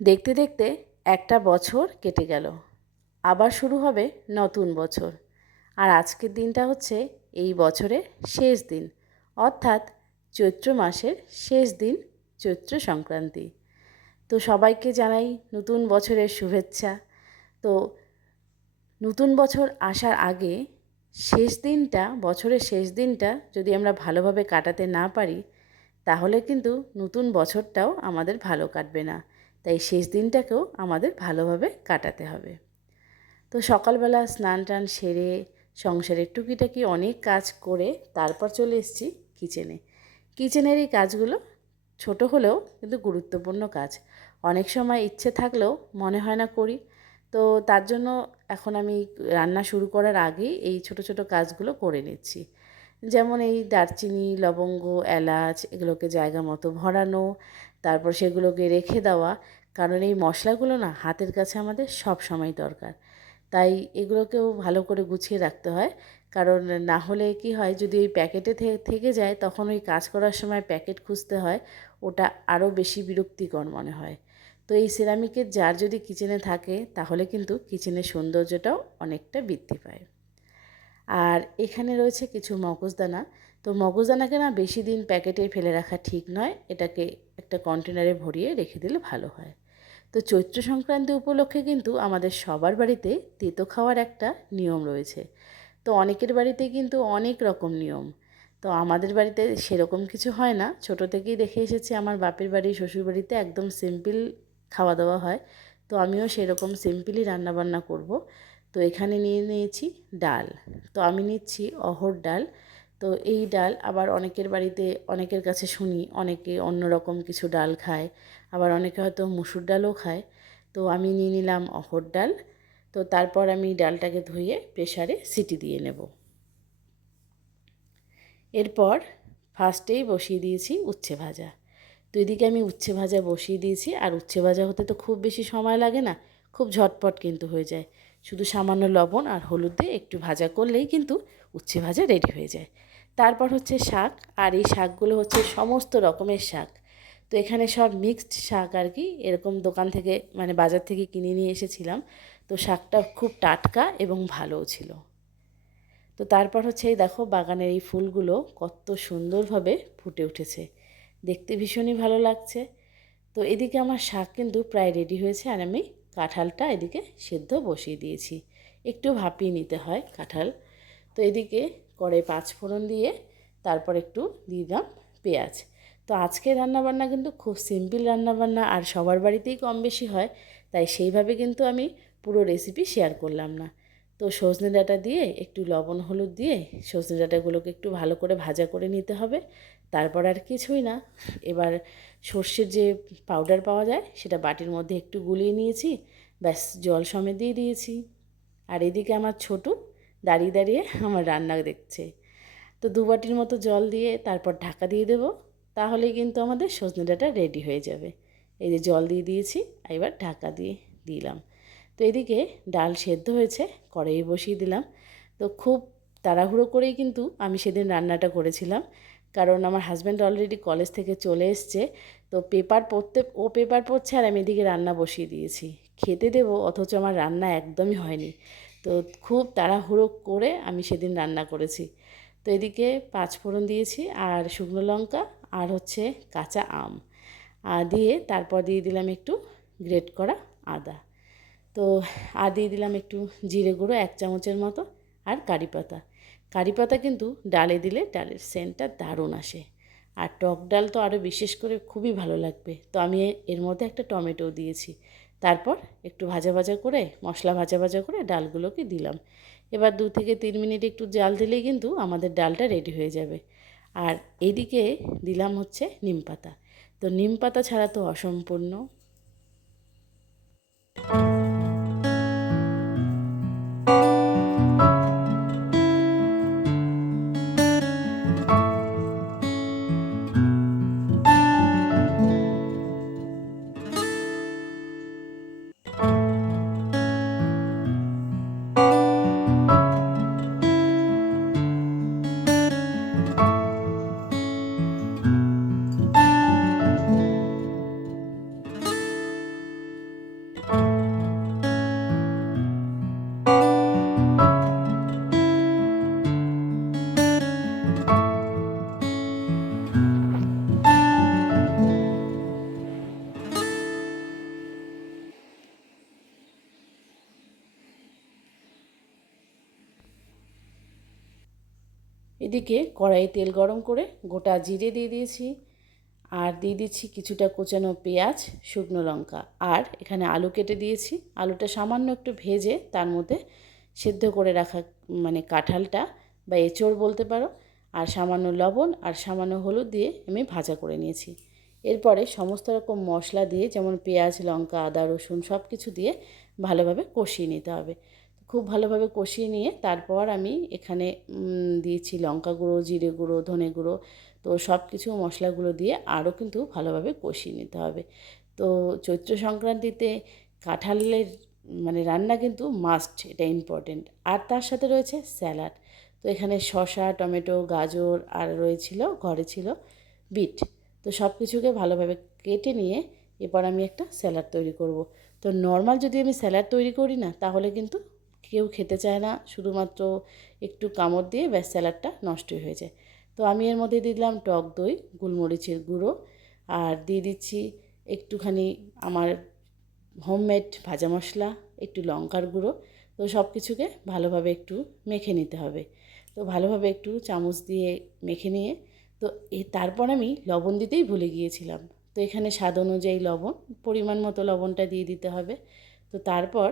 দেখতে দেখতে একটা বছর কেটে গেল। আবার শুরু হবে নতুন বছর। আর আজকের দিনটা হচ্ছে এই বছরের শেষ দিন। অর্থাৎ চৈত্র মাসের শেষ দিন চৈত্র সংক্রান্তি। তো সবাইকে জানাই নতুন বছরের শুভেচ্ছা। তো নতুন বছর আসার আগে শেষ দিনটা, বছরের শেষ দিনটা যদি আমরা ভালোভাবে কাটাতে না পারি, তাহলে কিন্তু নতুন বছরটাও আমাদের ভালো কাটবে না। তাই শেষ দিনটাকেও আমাদের ভালোভাবে কাটাতে হবে। তো সকালবেলা স্নান টান সেরে সংসারের টুকিটাকি অনেক কাজ করে তারপর চলে এসেছি কিচেনে। কিচেনের এই কাজগুলো ছোট হলেও কিন্তু গুরুত্বপূর্ণ কাজ। অনেক সময় ইচ্ছে থাকলেও মনে হয় না করি। তো তার জন্য এখন আমি রান্না শুরু করার আগেই এই ছোট ছোট কাজগুলো করে নিচ্ছি। যেমন এই দারচিনি, লবঙ্গ, এলাচ এগুলোকে জায়গা মতো ভরানো, তারপর সেগুলোকে রেখে দেওয়া কারণ এই মশলাগুলো না হাতের কাছে আমাদের সব সময় দরকার। তাই এগুলোকেও ভালো করে গুছিয়ে রাখতে হয়। কারণ না হলে কি হয়, যদি ওই প্যাকেটে থেকে যায়, তখন ওই কাজ করার সময় প্যাকেট খুঁজতে হয়, ওটা আরও বেশি বিরক্তিকর মনে হয়। তো এই সিরামিকের জার যদি কিচেনে থাকে, তাহলে কিন্তু কিচেনের সৌন্দর্যটাও অনেকটা বৃদ্ধি পায়। আর এখানে রয়েছে কিছু মগজদানা। তো মগজদানাকে না বেশি দিন প্যাকেটে ফেলে রাখা ঠিক নয়, এটাকে একটা কন্টেনারে ভরিয়ে রেখে দিলে ভালো হয়। তো চৈত্র সংক্রান্তি উপলক্ষে কিন্তু আমাদের সবার বাড়িতে তেতো খাওয়ার একটা নিয়ম রয়েছে। তো অনেকের বাড়িতে কিন্তু অনেক রকম নিয়ম। তো আমাদের বাড়িতে সেরকম কিছু হয় না। ছোট থেকেই দেখে এসেছি আমার বাপের বাড়ি, শ্বশুর বাড়িতে একদম সিম্পল খাওয়া দাওয়া হয়। তো আমিও সেরকম সিম্পলই রান্নাবান্না করব। তো এখানে নিয়ে নিয়েছি ডাল। তো আমি নিচ্ছি অহর ডাল। তো এই ডাল আবার অনেকের বাড়িতে, অনেকের কাছে শুনি, অনেকে অন্য রকম কিছু ডাল খায়, আবার অনেকে হয়তো মুসুর ডালও খায়। তো আমি নিয়ে নিলাম অহর ডাল, তো তারপর আমি ডালটাকে ধুয়ে প্রেশারে সিটি দিয়ে নেব। এরপর ফার্স্টেই বসিয়ে দিয়েছি উচ্ছে ভাজা। তো এদিকে আমি উচ্ছে ভাজা বসিয়ে দিয়েছি, আর উচ্ছে ভাজা হতে তো খুব বেশি সময় লাগে না, খুব ঝটপট কিন্তু হয়ে যায়। শুধু সামান্য লবণ আর হলুদ দিয়ে একটু ভাজা করলেই কিন্তু উচ্ছে ভাজা রেডি হয়ে যায়। তারপর হচ্ছে শাক, আর এই শাকগুলো হচ্ছে সমস্ত রকমের শাক। তো এখানে সব মিক্সড শাক আর কি, এরকম দোকান থেকে মানে বাজার থেকে কিনে নিয়ে এসেছিলাম। তো শাকটা খুব টাটকা এবং ভালোও ছিল। তো তারপর হচ্ছে এই দেখো বাগানের এই ফুলগুলো কত সুন্দরভাবে ফুটে উঠেছে। দেখতে ভীষণই ভালো লাগছে। তো এদিকে আমার শাক কিন্তু প্রায় রেডি হয়েছে, আর আমি কাঁঠালটা এদিকে সেদ্ধ বসিয়ে দিয়েছি। একটু ভাপিয়ে নিতে হয় কাঁঠাল। তো এদিকে করে পাঁচ ফোড়ন দিয়ে তারপর একটু দিলাম পেঁয়াজ। তো আজকে রান্নাবান্না কিন্তু খুব সিম্পল রান্নাবান্না আর সবার বাড়িতেই কম বেশি হয়, তাই সেইভাবে কিন্তু আমি পুরো রেসিপি শেয়ার করলাম না। তো সজনে ডাঁটা দিয়ে একটু লবণ হলুদ দিয়ে সজনে ডাঁটাগুলোকে একটু ভালো করে ভাজা করে নিতে হবে, তারপর আর কিছুই না। এবার সর্ষের যে পাউডার পাওয়া যায় সেটা বাটির মধ্যে একটু গুলিয়ে নিয়েছি, ব্যাস জল সমেত দিয়ে দিয়েছি। আর এদিকে আমার ছোটু দাঁড়িয়ে দাঁড়িয়ে আমার রান্না দেখছে। তো দু বাটির মতো জল দিয়ে তারপর ঢাকা দিয়ে দেব। তাহলেই কিন্তু আমাদের সজনে ডাঁটা রেডি হয়ে যাবে। এই যে জল দিয়ে দিয়েছি, এবার ঢাকা দিয়ে দিলাম। তো এদিকে ডাল সেদ্ধ হয়েছে কড়াই বসিয়ে দিলাম। তো খুব তাড়াহুড়ো করেই কিন্তু আমি সেদিন রান্নাটা করেছিলাম। কারণ আমার হাজব্যান্ড অলরেডি কলেজ থেকে চলে এসছে। তো পেপার পড়তে, ও পেপার পড়ছে আর আমি এদিকে রান্না বসিয়ে দিয়েছি। খেতে দেবো, অথচ আমার রান্না একদমই হয়নি। তো খুব তাড়াহুড়ো করে আমি সেদিন রান্না করেছি। তো এদিকে পাঁচ ফোড়ন দিয়েছি আর শুকনো লঙ্কা আর হচ্ছে কাঁচা আম। দিয়ে তারপর দিয়ে দিলাম একটু গ্রেট করা আদা। তো আর দিয়ে দিলাম একটু জিরে গুঁড়ো এক চামচের মতো আর কারি পাতা। কারি পাতা কিন্তু ডালে দিলে ডালের সেন্টটা দারুণ আসে। আর টক ডাল তো আরও বিশেষ করে খুবই ভালো লাগবে। তো আমি এর মধ্যে একটা টমেটো দিয়েছি। তারপর একটু ভাজা ভাজা করে, মশলা ভাজা ভাজা করে ডালগুলোকে দিলাম। এবার দু থেকে তিন মিনিট একটু জাল দিলেই কিন্তু আমাদের ডালটা রেডি হয়ে যাবে। আর এদিকে দিলাম হচ্ছে নিম পাতা। তো নিম পাতা ছাড়া তো অসম্পূর্ণ। এদিকে কড়াই তেল গরম করে গোটা জিরে দিয়ে দিয়েছি। আর দিয়ে দিচ্ছি কিছুটা কোচানো পেঁয়াজ, শুকনো লঙ্কা। আর এখানে আলু কেটে দিয়েছি। আলুটা সামান্য একটু ভেজে তার মধ্যে সেদ্ধ করে রাখা মানে কাঁঠালটা বা এঁচড় বলতে পারো। আর সামান্য লবণ আর সামান্য হলুদ দিয়ে আমি ভাজা করে নিয়েছি। এরপরে সমস্ত রকম মশলা দিয়ে যেমন পেঁয়াজ, লঙ্কা, আদা, রসুন সব কিছু দিয়ে ভালোভাবে কষিয়ে নিতে হবে। খুব ভালোভাবে কষিয়ে নিয়ে তারপর আমি এখানে দিয়েছি লঙ্কা গুঁড়ো, জিরে গুঁড়ো, ধনে গুঁড়ো। তো সব কিছু মশলাগুলো দিয়ে আরও কিন্তু ভালোভাবে কষিয়ে নিতে হবে। তো চৈত্র সংক্রান্তিতে কাঁঠালের মানে রান্না কিন্তু মাস্ট এটা ইম্পর্টেন্ট আর তার সাথে রয়েছে স্যালাড। তো এখানে শসা, টমেটো, গাজর আর রয়েছিল, ঘরে ছিল বিট। তো সব কিছুকে ভালোভাবে কেটে নিয়ে এরপর আমি একটা স্যালাড তৈরি করব। তো নর্মাল যদি আমি স্যালাড তৈরি করি না, তাহলে কিন্তু কেউ খেতে চায় না, শুধুমাত্র একটু কামড় দিয়ে ব্যাস স্যালাডটা নষ্ট হয়ে যায়। তো আমি এর মধ্যে দিলাম টক দই, গোলমরিচের গুঁড়ো আর দিয়ে দিচ্ছি একটুখানি আমার হোমমেড ভাজা মশলা, একটু লঙ্কার গুঁড়ো। তো সব কিছুকে ভালোভাবে একটু মেখে নিতে হবে। তো ভালোভাবে একটু চামচ দিয়ে মেখে নিয়ে, তো এ তারপর আমি লবণ দিতেই ভুলে গিয়েছিলাম। তো এখানে স্বাদ অনুযায়ী লবণ, পরিমাণ মতো লবণটা দিয়ে দিতে হবে। তো তারপর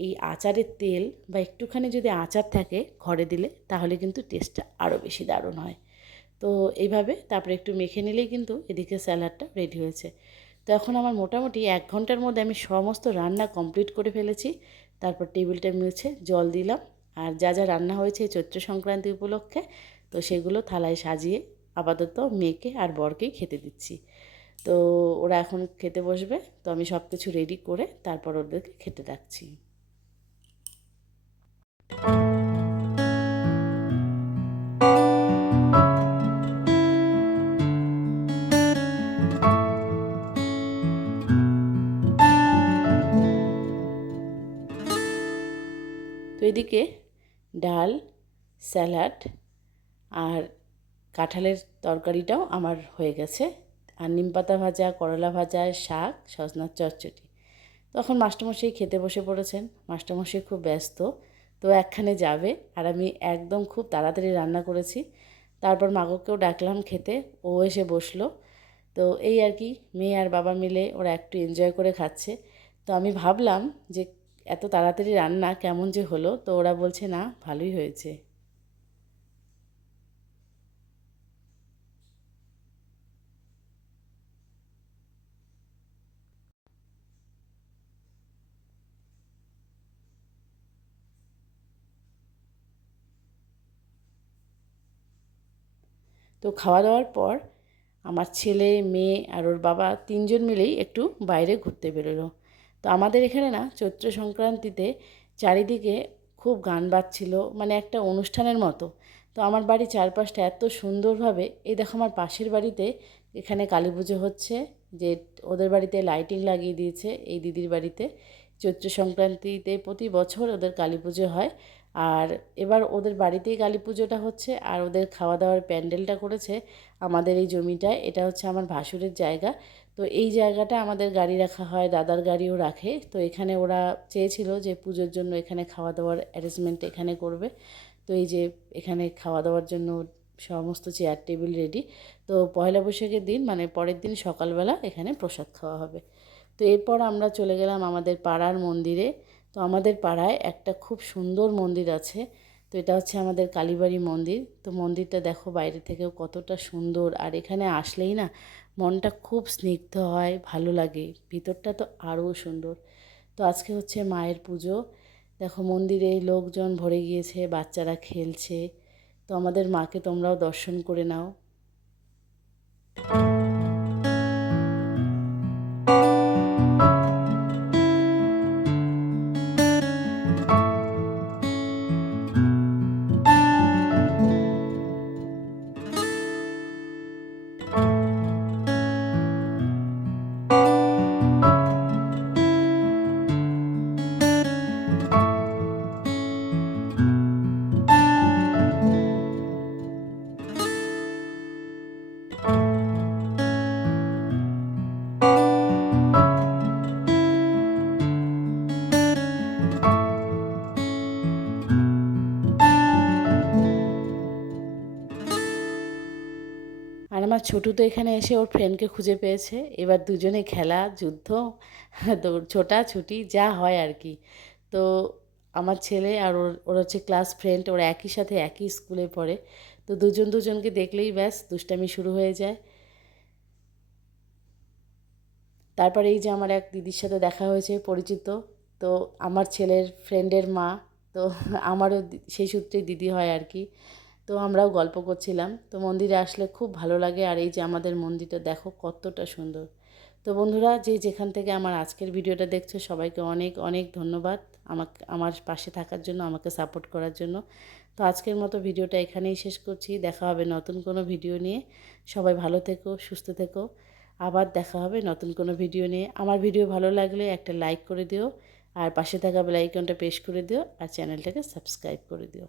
এই আচারের তেল বা একটুখানি যদি আচার থাকে ঘরে দিলে, তাহলে কিন্তু টেস্টটা আরও বেশি দারুণ হয়। তো এইভাবে তারপরে একটু মেখে নিলেই কিন্তু এদিকে স্যালাডটা রেডি হয়েছে। তো এখন আমার মোটামুটি এক ঘণ্টার মধ্যে আমি সমস্ত রান্না কমপ্লিট করে ফেলেছি। তারপর টেবিলটা মুছে জল দিলাম। আর যা যা রান্না হয়েছে চৈত্র সংক্রান্তি উপলক্ষে, তো সেগুলো থালায় সাজিয়ে আপাতত মেয়েকে আর বরকেই খেতে দিচ্ছি। তো ওরা এখন খেতে বসবে। তো আমি সব কিছু রেডি করে তারপর ওদেরকে খেতে রাখছি তো এদিকে ডাল, স্যালাড আর কাঁঠালের তরকারিটাও আমার হয়ে গেছে। আর নিম পাতা ভাজা, করলা ভাজা, শাক, সজনার চচ্চড়ি। তখন মাস্টারমশাই খেতে বসে পড়েছেন। মাস্টারমশাই খুব ব্যস্ত। তো একখানে যাবে। আর আমি একদম খুব তাড়াতাড়ি রান্না করেছি। তারপর মাগোকেও ডাকলাম খেতে। ও এসে বসল। তো এই আর কি, মেয়ে আর বাবা মিলে ওরা একটু এনজয় করে খাচ্ছে। তো আমি ভাবলাম যে এত তাড়াতাড়ি রান্না কেমন যে হলো। তো ওরা বলছে, না, ভালোই হয়েছে। তো খাওয়া দাওয়ার পর আমার ছেলে, মেয়ে আর ওর বাবা তিনজন মিলেই একটু বাইরে ঘুরতে বেরোলো। তো আমাদের এখানে না চৈত্র সংক্রান্তিতে চারিদিকে খুব গান বাজছিল মানে একটা অনুষ্ঠানের মতো। তো আমার বাড়ি চারপাশটা এত সুন্দরভাবে, এই দেখো আমার পাশের বাড়িতে এখানে কালী পুজো হচ্ছে, যে ওদের বাড়িতে লাইটিং লাগিয়ে দিয়েছে এই দিদির বাড়িতে। চৈত্র সংক্রান্তিতে প্রতি বছর ওদের কালী পুজো হয়। আর এবার ওদের বাড়িতেই কালী পুজোটা হচ্ছে, আর ওদের খাওয়া দাওয়ার প্যান্ডেলটা করেছে আমাদের এই জমিটায়। এটা হচ্ছে আমার ভাসুরের জায়গা। তো এই জায়গাটা আমাদের গাড়ি রাখা হয়, দাদার গাড়িও রাখে। তো এখানে ওরা চেয়েছিল যে পুজোর জন্য এখানে খাওয়া দাওয়ার অ্যারেঞ্জমেন্ট এখানে করবে। তো এই যে এখানে খাওয়া দাওয়ার জন্য সমস্ত চেয়ার টেবিল রেডি তো পয়লা বৈশাখের দিন মানে পরের দিন সকালবেলা এখানে প্রসাদ খাওয়া হবে। তো এরপর আমরা চলে গেলাম আমাদের পাড়ার মন্দিরে। তো আমাদের পাড়ায় একটা খুব সুন্দর মন্দির আছে। তো এটা হচ্ছে আমাদের কালীবাড়ি মন্দির। তো মন্দিরটা দেখো বাইরে থেকেও কতটা সুন্দর। আর এখানে আসলেই না মনটা খুব স্নিগ্ধ হয়, ভালো লাগে। ভিতরটা তো আরও সুন্দর। তো আজকে হচ্ছে মায়ের পুজো। দেখো মন্দিরে লোকজন ভরে গিয়েছে, বাচ্চারা খেলছে। তো আমাদের মাকে তোমরাও দর্শন করে নাও। ছোটু তো এখানে এসে ওর ফ্রেন্ডকে খুঁজে পেয়েছে। এবার দুজনে খেলা, যুদ্ধ, দৌড়, ছোটা, ছুটি, যা হয় আর কি। তো আমার ছেলে আর ওর ওর হচ্ছে ক্লাস ফ্রেন্ড ওরা একই সাথে একই স্কুলে পড়ে। তো দুজন দুজনকে দেখলেই ব্যাস, দুষ্টামি শুরু হয়ে যায়। তারপরে এই যে আমার এক দিদির সাথে দেখা হয়েছে, পরিচিত। তো আমার ছেলের ফ্রেন্ডের মা, তো আমারও সেই সূত্রে দিদি হয় আর কি। তো আমরাও গল্প করছিলাম। তো মন্দিরে আসলে খুব ভালো লাগে আর এই যে আমাদের মন্দিরটা দেখো কতটা সুন্দর। তো বন্ধুরা, যে যেখান থেকে আমার আজকের ভিডিওটা দেখছ, সবাইকে অনেক অনেক ধন্যবাদ আমাকে, আমার পাশে থাকার জন্য, আমাকে সাপোর্ট করার জন্য। তো আজকের মতো ভিডিওটা এখানেই শেষ করছি। দেখা হবে নতুন কোনো ভিডিও নিয়ে। সবাই ভালো থেকো, সুস্থ থেকো। আবার দেখা হবে নতুন কোনো ভিডিও নিয়ে। আমার ভিডিও ভালো লাগলে একটা লাইক করে দিও আর পাশে থাকা বেল আইকনটা প্রেস করে দিও আর চ্যানেলটাকে সাবস্ক্রাইব করে দিও।